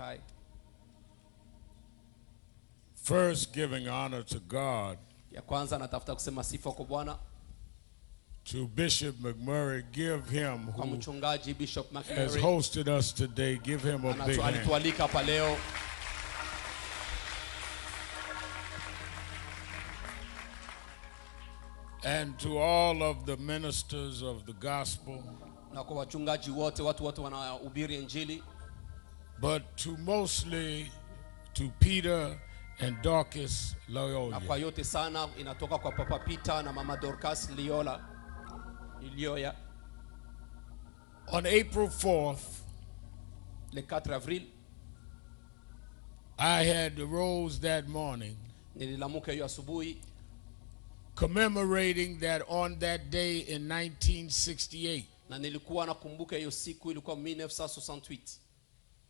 tukae. First, giving honor to God. Ya kwanza natafuta kusema sifa kwa Bwana. To Bishop McMurray, give him Kwa who mchungaji Bishop has McMurray hosted us today, give him a big hand. alitualika hapa leo. And to all of the ministers of the gospel, Na kwa wachungaji wote, watu wote wanahubiri injili, but to mostly to Peter and Dorcas na Lyoya. kwa yote sana inatoka kwa Papa Peter na Mama Dorcas Lyoya. On April 4th, Le 4 avril I had arose that morning nililamuka hiyo asubuhi commemorating that on that day in 1968, na nilikuwa nakumbuka hiyo siku ilikuwa 1968.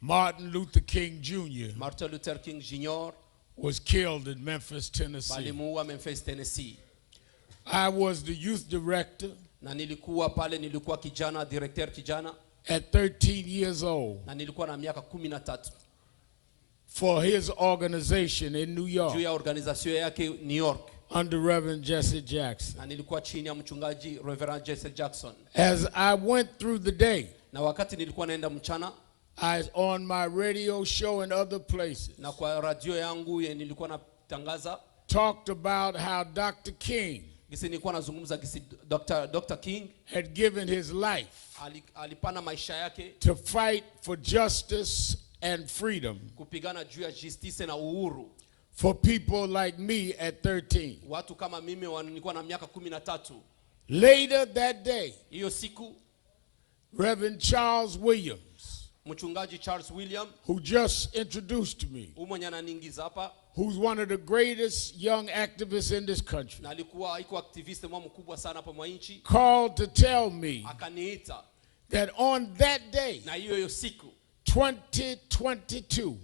Martin Luther King Jr. Martin Luther King Jr. was killed in Memphis, Tennessee. Walimuua Memphis, Tennessee. I was the youth director Na nilikuwa kijana, director kijana, at 13 years old na nilikuwa na miaka 13 for his organization in New York juu ya organization yake New York, under Reverend Jesse Jackson. na nilikuwa chini ya mchungaji Reverend Jesse Jackson. As I went through the day, Na wakati nilikuwa naenda mchana, I on my radio show and other places na kwa radio yangu nilikuwa natangaza talked about how Dr. King gisi, nilikuwa nazungumza gisi Dr. King had given his life alipana maisha yake to fight for justice and freedom kupigana juu ya justice na uhuru for people like me at 13. watu kama mimi nilikuwa na miaka 13. Later that day, Hiyo siku Reverend Charles Williams, mchungaji Charles William, who just introduced me, mwenye ananiingiza hapa, who's one of the greatest young activists in this country, na alikuwa iko activist mkubwa sana hapa mwa nchi, called to tell me akaniita that on that day, na hiyo siku 2022,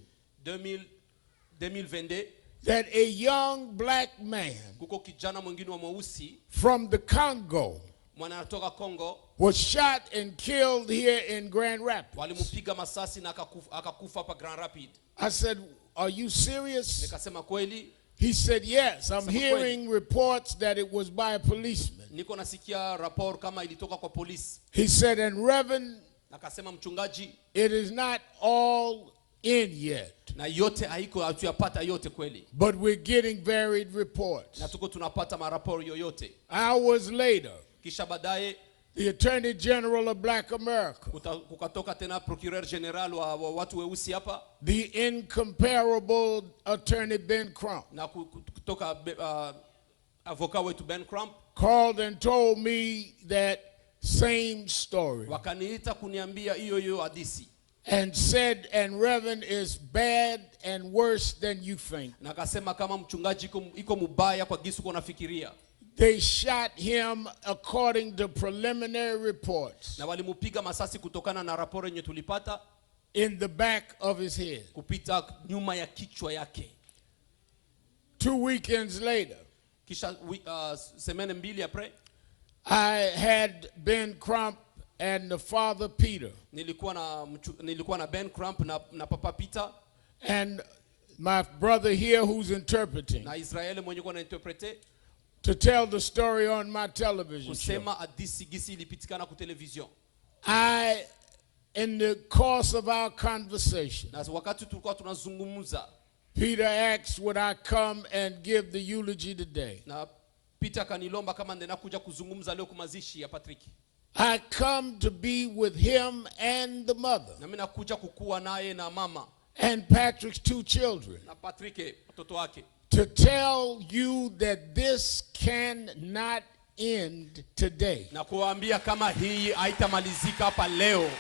2022, that a young black man kuko kijana mwingine wa mweusi from the Congo mwana anatoka Congo was shot and killed here in Grand Rapids. walimupiga masasi na akakufa hapa Grand Rapids. I said, "Are you serious?" Nikasema kweli? He said, "Yes, I'm hearing reports that it was by a policeman." Niko nasikia rapport kama ilitoka kwa polisi. He said, "And Reverend, Akasema mchungaji, it is not all in yet, na yote haiko hatuyapata yote kweli, but we're getting varied reports." na tuko tunapata maraporo yoyote. Hours later, Kisha baadaye the Attorney General of Black America, kukatoka tena procureur general wa watu weusi hapa, the incomparable Attorney Ben Crump, na kutoka avoka wetu Ben Crump, called and told me that same story wakaniita kuniambia hiyo hadithi, and said, "And Reverend is bad and worse than you think." na akasema kama mchungaji iko mubaya kwa gisu unafikiria. They shot him according to preliminary reports Na walimupiga masasi kutokana na raporo yenye tulipata in the back of his head. kupita nyuma ya kichwa yake. 2 weekends later, Kisha semene mbili apres, I had Ben Crump and the father Peter nilikuwa na Ben Crump na Papa Peter and my brother here who's interpreting na Israeli mwenye kwa na interprete to tell the story on my television show. kusema hadithi gisi ilipitikana kwa television. In the course of our conversation, Na wakati tulikuwa tunazungumza, Peter asked, would I come and give the eulogy today? na Peter kanilomba kama ndena kuja kuzungumza leo kumazishi ya Patrick. I come to be with him and the mother Na mimi nakuja kukua naye na mama and Patrick's 2 children na Patrick mtoto wake, to tell you that this cannot end today. na kuambia kama hii haitamalizika hapa leo.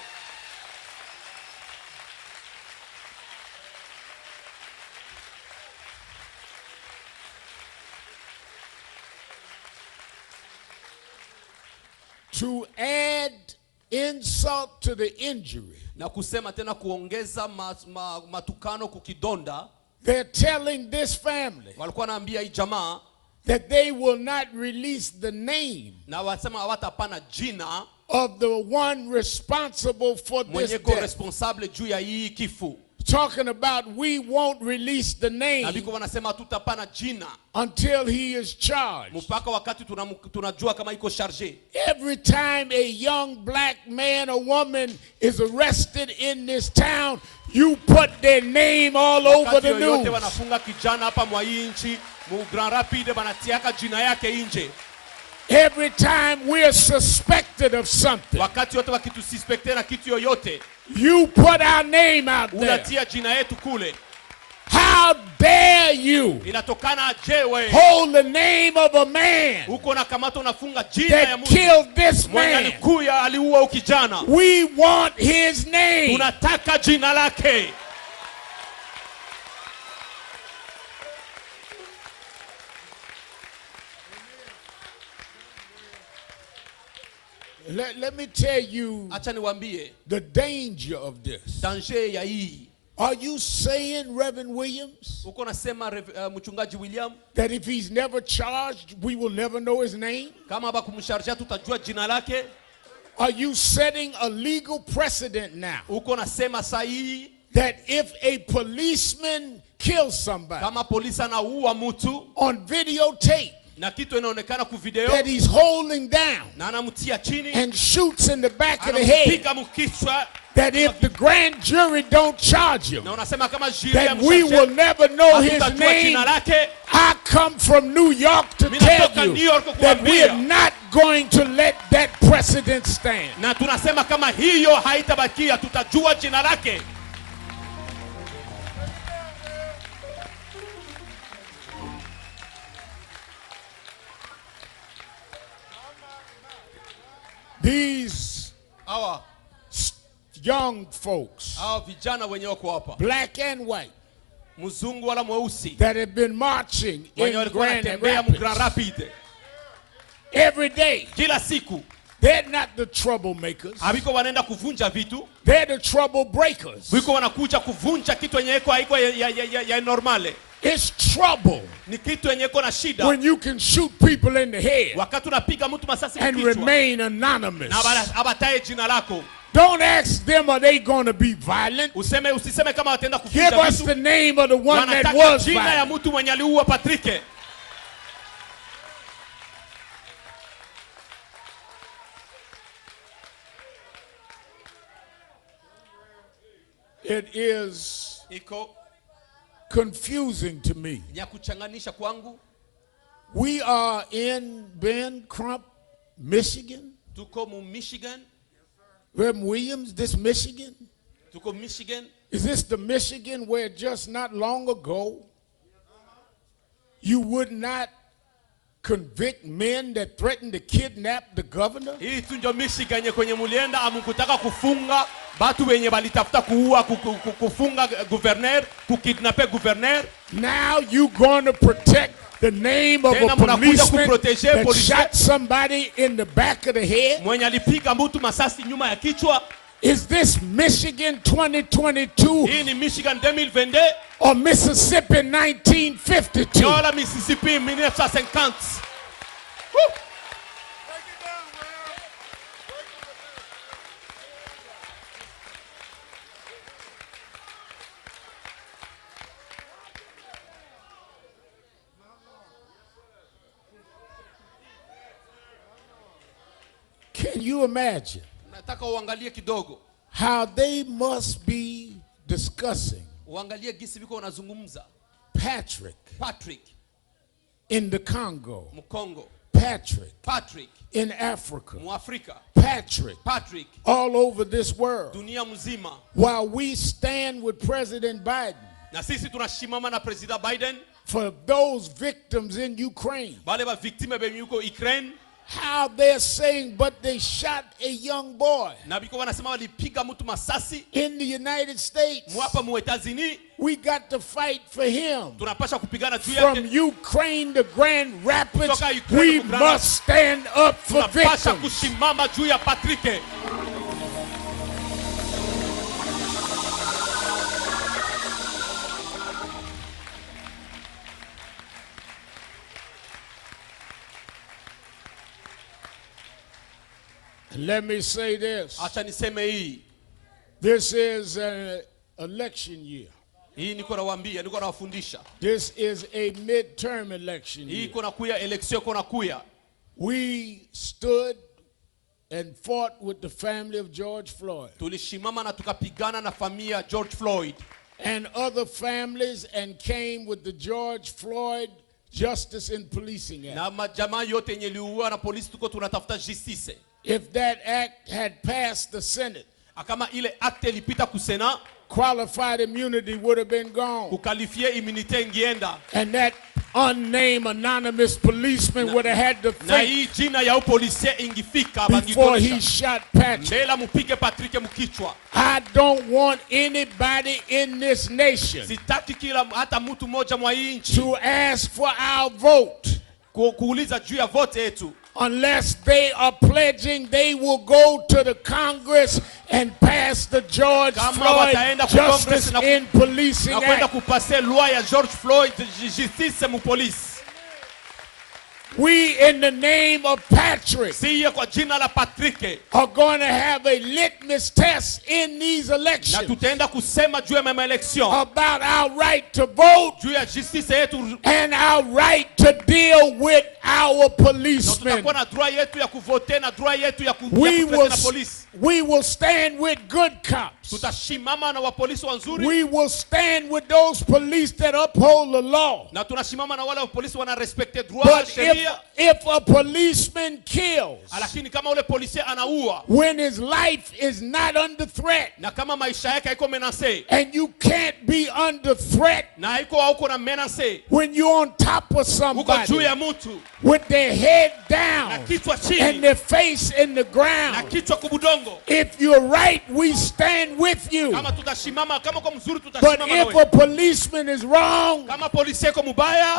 To add insult to the injury, Na kusema tena kuongeza matukano kukidonda, they're telling this family walikuwa naambia hii jamaa that they will not release the name na wasema hawatapana jina of the one responsible for this mwenye ko death. responsable juu ya hii kifo. talking about we won't release the Na name biko wanasema tutapana jina until he is charged. mpaka wakati tunajua kama iko charge. Every time a young black man or woman is arrested in this town, you put their name all over the news. Wakati wanafunga kijana hapa mwa hii nchi, mu Grand Rapide banatiaka jina yake nje. Every time we're suspected of something, Wakati wote wakitususpecte na kitu yoyote, you put our name out there. unatia jina yetu kule. How dare you Inatokana aje wewe? hold the name of a man Uko na kamata unafunga jina ya that mtu killed this mwenye man? alikuya aliua ukijana. We want his name. Tunataka jina lake. Let me tell you Acha niwaambie the danger of this. danger ya hii. Are you saying, Reverend Williams, Uko nasema mchungaji William, that if he's never charged, we will never know his name? kama bakumsharjia tutajua jina lake? Are you setting a legal precedent now Uko nasema sahihi that if a policeman kills somebody kama polisi anaua mtu on videotape na kitu inaonekana ku video that he's holding down na anamtia chini and shoots in the back of the head, anapiga mkichwa, that if the grand jury don't charge him, na unasema kama jury that we will never know his name? I come from New York to tell you that we are not going to let that precedent stand. Na tunasema kama hiyo haitabakia, tutajua jina lake. These Hawa young folks, vijana wenye wako hapa, black and white, mzungu wala mweusi, that have been marching in Grand Rapide every day, kila siku, they're not the troublemakers. habiko wanaenda kuvunja vitu, They're the trouble breakers. biko wanakuja kuvunja kitu yenye haiko ya normale. It's trouble Ni kitu yenye iko na shida when you can shoot people in the head wakati unapiga mtu masasi and kichwa remain anonymous. na abataye jina lako. Don't ask them, are they going to be violent? Usiseme kama wataenda Give kuvunja us the vitu. name of the one that Wanataka was jina ya violent. mtu mwenye aliua Patrick. It is Iko confusing to me. ya kuchanganisha kwangu. We are in Ben Crump, Michigan. Tuko mu Michigan. Reverend Williams, this Michigan? Tuko Michigan. Is this the Michigan where just not long ago you would not convict men that threatened to kidnap the governor? Hii tu ndio Michigan kwenye mulienda amukutaka kufunga batu wenye balitafuta kuua kufunga governor, kukidnape governor. Now you going to protect the name of a policeman that shot somebody in the back of the head? Mwenye alipiga mtu masasi nyuma ya kichwa. Is this Michigan 2022? Hii ni Michigan 2022 or Mississippi 1952? Yola Mississippi 1950. Can you imagine Nataka uangalie kidogo. how they must be discussing Uangalie gisi biko wanazungumza. Patrick in the Congo, Mkongo. Patrick in Africa, Muafrika. Patrick all over this world, Dunia mzima. while we stand with President Biden Na sisi tunashimama na President Biden for those victims in Ukraine. bale ba victime benye yuko Ukraine. How they're saying, but they shot a young boy Na biko wanasema walipiga mtu masasi in the United States. mwapa mu Etats-Unis. We got to fight for him. Tunapasha kupigana juu From yake. Ukraine to Grand Rapids, Kutoka Ukraine we to Grand must stand up for Tunapasha victims. kusimama juu ya Patrick. Let me say this. Acha niseme hii. This is an election year. Hii niko nawaambia, niko nawafundisha. This is a midterm election year. Hii kuna kuya election kuna kuya. We stood and fought with the family of George Floyd. Tulishimama na tukapigana na familia George Floyd. And other families, and came with the George Floyd Justice and Policing Act. Na majamaa yote yenye liuwa na polisi tuko tunatafuta justice. If that act had passed the Senate, kama ile acte ilipita kusena, qualified immunity would have been gone. Kukalifie immunite ingienda. And that unnamed anonymous policeman would have had to think before he shot Patrick. I don't want anybody in this nation to ask for our vote unless they are pledging they will go to the Congress and pass the George Floyd Justice in Policing Act. We, in the name of Patrick, are going to have a litmus test in these elections about our right to vote and our right to deal with our policemen. We will stand with good cops. We will stand with those police that uphold the law. But if a policeman kills when his life is not under threat, and you can't be under threat when you're on top of somebody with their head down and their face in the ground, if you're right, we stand with you. But if a policeman is wrong,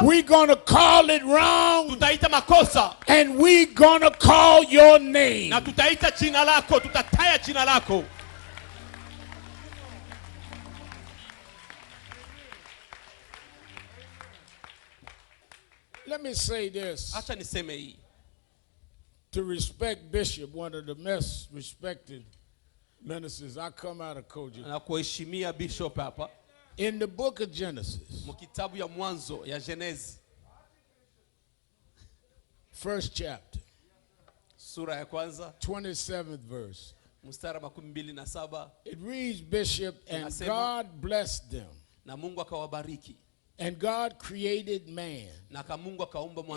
we're going to call it wrong, and we're going to call your name. Let me say this. To respect Bishop, one of the most respected ministers. I come out of Kojic. In the book of Genesis, first chapter, 27th verse, it reads, Bishop, and God blessed them. And God created man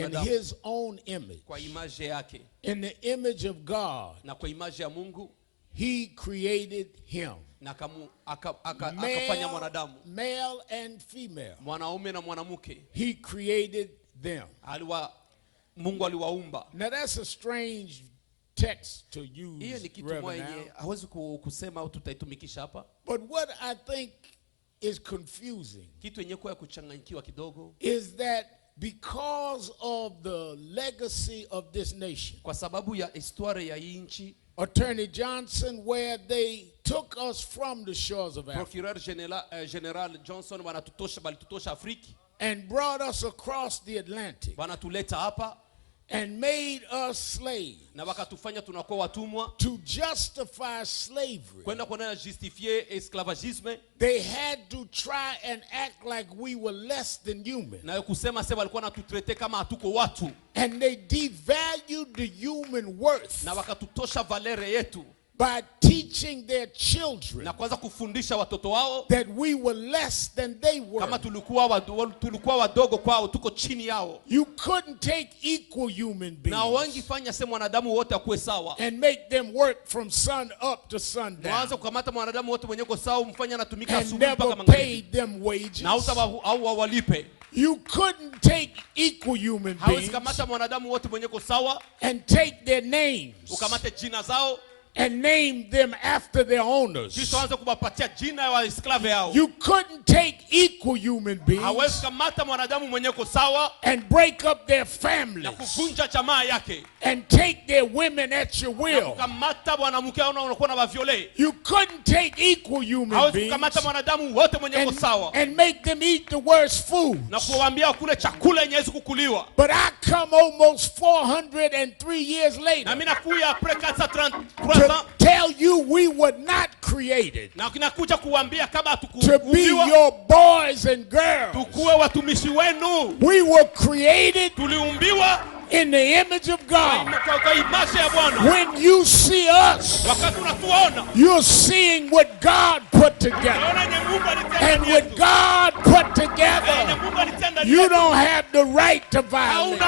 in his own image. In the image of God, he created him. Male and female. He created them. Now that's a strange text to use, Reverend Al. But what I think is confusing is that because of the legacy of this nation, Attorney Johnson, where they took us from the shores of Africa and brought us across the Atlantic and made us slaves to justify slavery, they had to try and act like we were less than human. And they devalued the human worth by teaching their children that we were less than they were. You couldn't take equal human beings and make them work from sun up to sundown and never paid them wages. You couldn't take equal human beings and take their names and name them after their owners. You couldn't take equal human beings and break up their families and take their women at your will. You couldn't take equal human beings and make them eat the worst food. But I come almost 403 years later to tell you we were not created to be your boys and girls. We were created in the image of God. When you see us, you're seeing what God put together. And what God put together, you don't have the right to violate.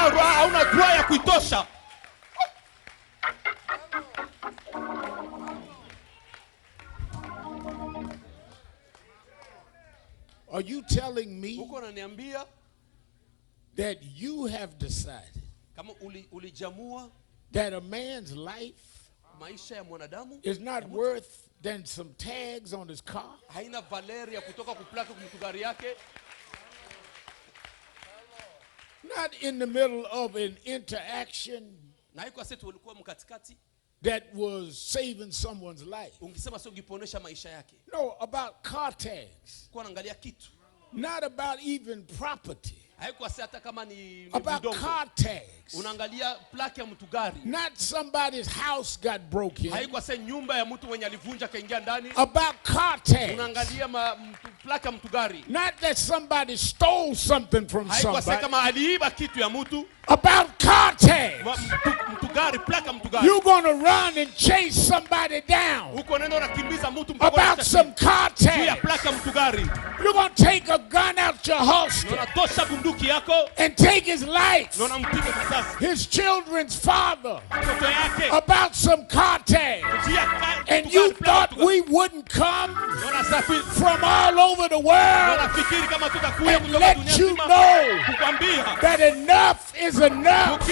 Are you telling me that you have decided that a man's life is not worth than some tags on his car? Not in the middle of an interaction that was saving someone's life. No, about car tags. Not about even property. About car tags. Not somebody's house got broken. About car tags. Not that somebody stole something from somebody. About car tags. You're going to run and chase somebody down. About some car tags. You're going to take a gun out your holster and take his life, his children's father, about some car tags. And you thought we wouldn't come from all over the world and let you know that enough is enough.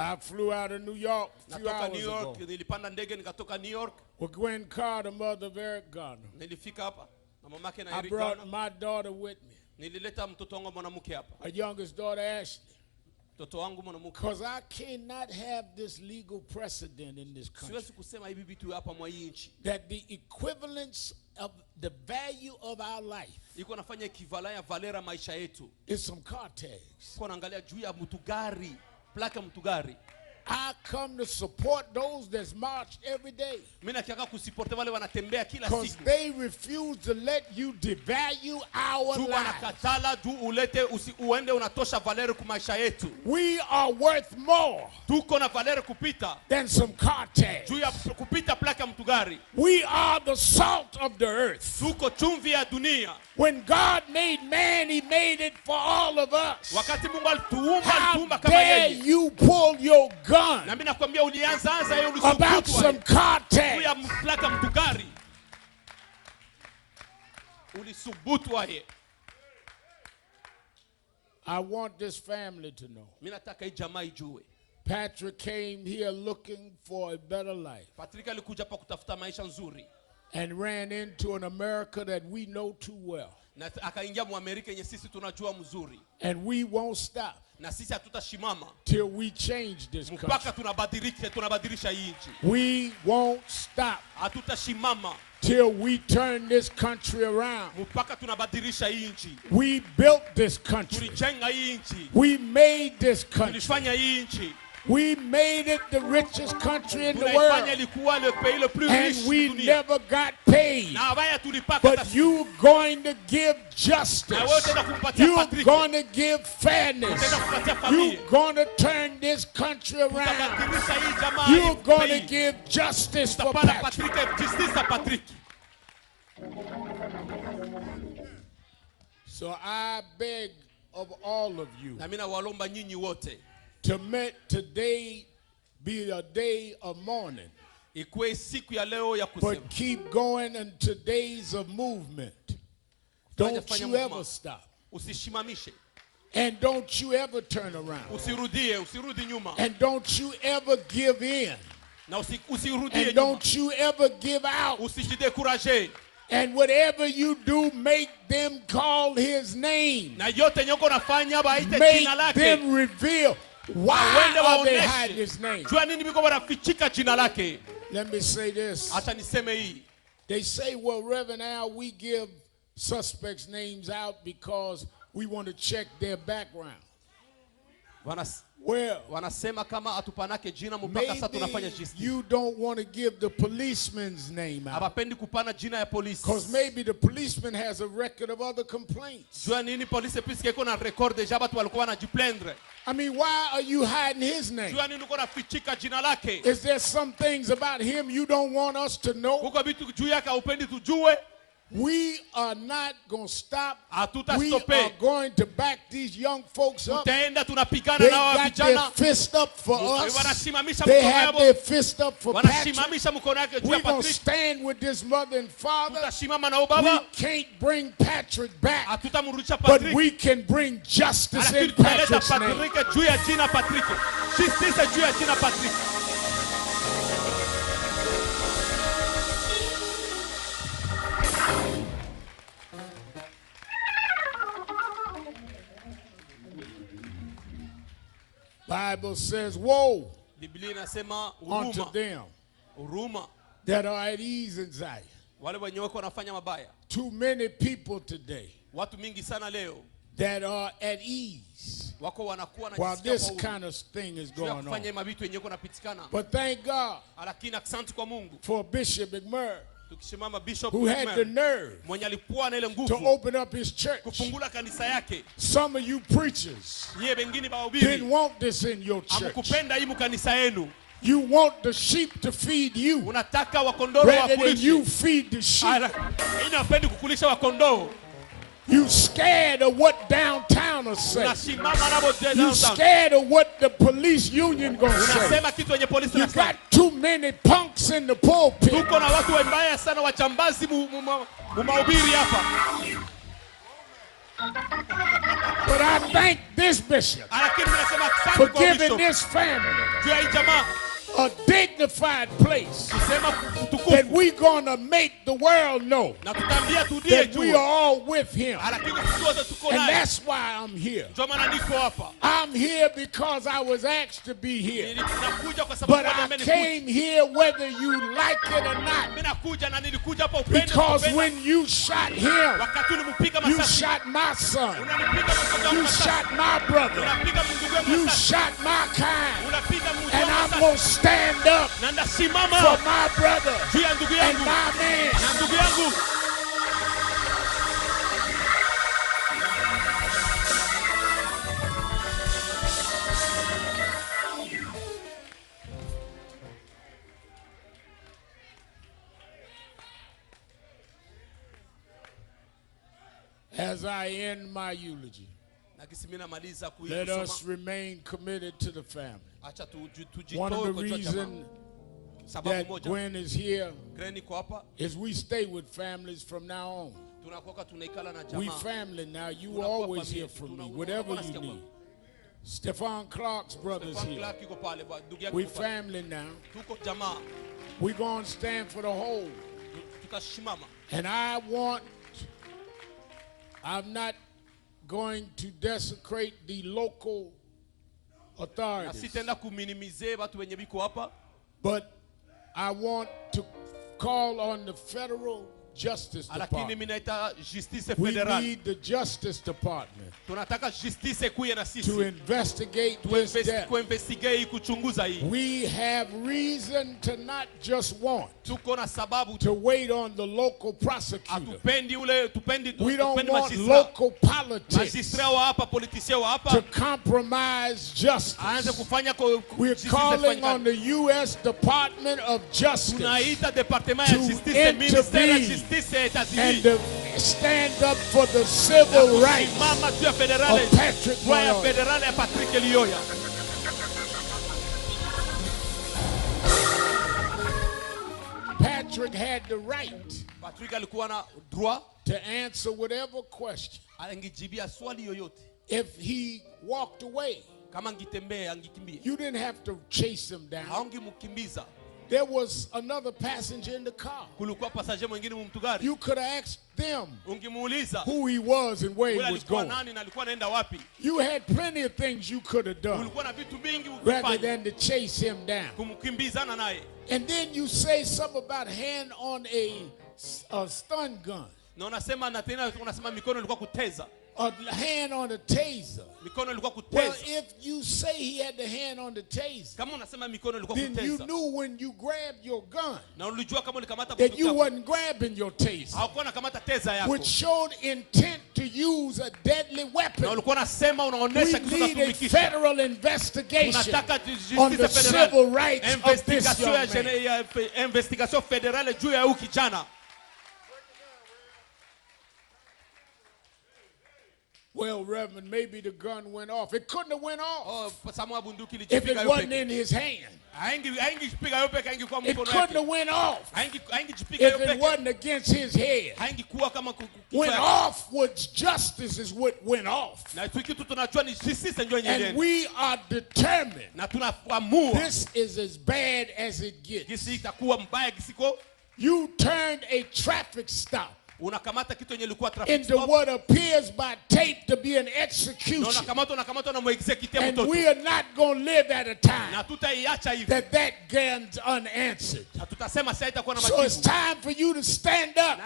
I flew out of New York a few hours ago with Gwen Carter, mother of Eric Garner. I brought my daughter with me, our youngest daughter, Ashley, because I cannot have this legal precedent in this country that the equivalence of the value of our life is some car tags. I come to support those that's marched every day because they refuse to let you devalue our lives. We are worth more than some car tags. We are the salt of the earth. When God made man, he made it for all of us. How dare you pull your gun about some car tags? I want this family to know. Patrick came here looking for a better life and ran into an America that we know too well. And we won't stop till we change this country. We won't stop till we turn this country around. We built this country. We made this country. We made it the richest country in the world, and we never got paid. But you're going to give justice. You're going to give fairness. You're going to turn this country around. You're going to give justice for Patrick. So I beg of all of you to make today be a day of mourning, but keep going into days of movement. Don't you ever stop. And don't you ever turn around. And don't you ever give in. And don't you ever give out. And whatever you do, make them call his name. Make them reveal. Why are they hiding his name? Let me say this. They say, well, Reverend Al, we give suspects' names out because we want to check their background. Well, maybe you don't want to give the policeman's name out. Because maybe the policeman has a record of other complaints. I mean, why are you hiding his name? Is there some things about him you don't want us to know? We are not going to stop. We are going to back these young folks up. They got their fist up for us. They have their fist up for Patrick. We're going to stand with this mother and father. We can't bring Patrick back, but we can bring justice in Patrick's name. Bible says, woe unto them that are at ease in Zion. Too many people today that are at ease while this kind of thing is going on. But thank God for Bishop McMurray, who had the nerve to open up his church. Some of you preachers didn't want this in your church. You want the sheep to feed you rather than you feed the sheep. You scared of what downtown will say. You scared of what the police union gonna say. You got too many punks in the pulpit. But I thank this bishop for giving this family a dignified place that we're going to make the world know that we are all with him. And that's why I'm here. I'm here because I was asked to be here. But I came here whether you like it or not. Because when you shot him, you shot my son. You shot my brother. You shot my kind. And I'm going to stand up for my brother and my man. As I end my eulogy, let us remain committed to the family. One of the reasons that Gwen is here is we stay with families from now on. We family now. You are always here for me, whatever you need. Stefan Clark's brother's here. We family now. We're going to stand for the whole. And I'm not going to desecrate the local authorities. But I want to call on the federal Justice Department. We need the Justice Department to investigate this death. We have reason to not just want to wait on the local prosecutor. We don't want local politics to compromise justice. We're calling on the U.S. Department of Justice to intervene and to stand up for the civil rights of Patrick Lyoya. Patrick had the right to answer whatever question. If he walked away, you didn't have to chase him down. There was another passenger in the car. You could have asked them who he was and where he was going. You had plenty of things you could have done rather than to chase him down. And then you say something about hand on a a stun gun. Na unasema na tena unasema mikono ilikuwa kuteza. A hand on the taser. Mikono ilikuwa kuteza. Well, if you say he had the hand on the taser, kama unasema mikono ilikuwa kuteza, then you knew when you grabbed your gun na ulijua kama ulikamata bunduki that you wasn't grabbing your taser. Haukuwa unakamata teza yako. Which showed intent to use a deadly weapon. Na ulikuwa unasema unaonesha kitu cha kutumikisha. Federal investigation on the civil rights of this young man. Investigation federale juu ya huyu kijana. Well, Reverend, maybe the gun went off. It couldn't have went off if it wasn't in his hand. It couldn't have went off if it wasn't against his head. Went off was justice is what went off. And we are determined this is as bad as it gets. You turned a traffic stop into what appears by tape to be an execution. And we are not going to live at a time that gun's unanswered. So it's time for you to stand up.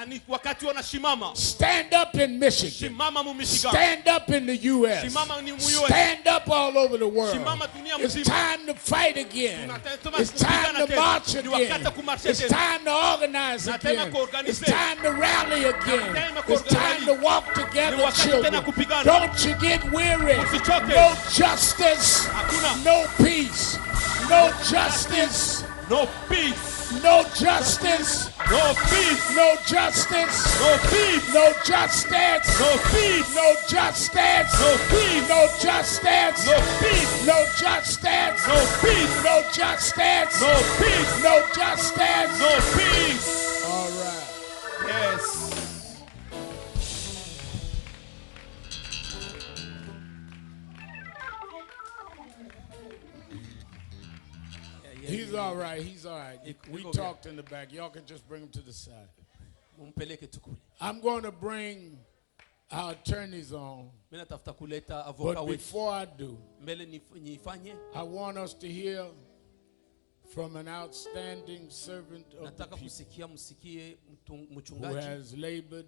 Stand up in Michigan. Stand up in the U.S. Stand up all over the world. It's time to fight again. It's time to march again. It's time to organize again. It's time to rally again. It's time to walk together, children. Don't you get weary. No justice, no peace. No justice, no peace. No justice, no peace. No justice, no peace. No justice, no peace. No justice, no peace. No justice, no peace. No justice, no peace. No justice, no peace. No justice, no peace. All right. Yes. He's all right. He's all right. We talked in the back. Y'all can just bring him to the side. I'm going to bring our attorneys on. But before I do, I want us to hear from an outstanding servant of the people who has labored,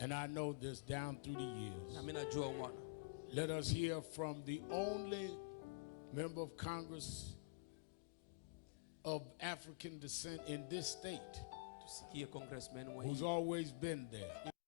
and I know this, down through the years. Let us hear from the only member of Congress of African descent in this state who's always been there.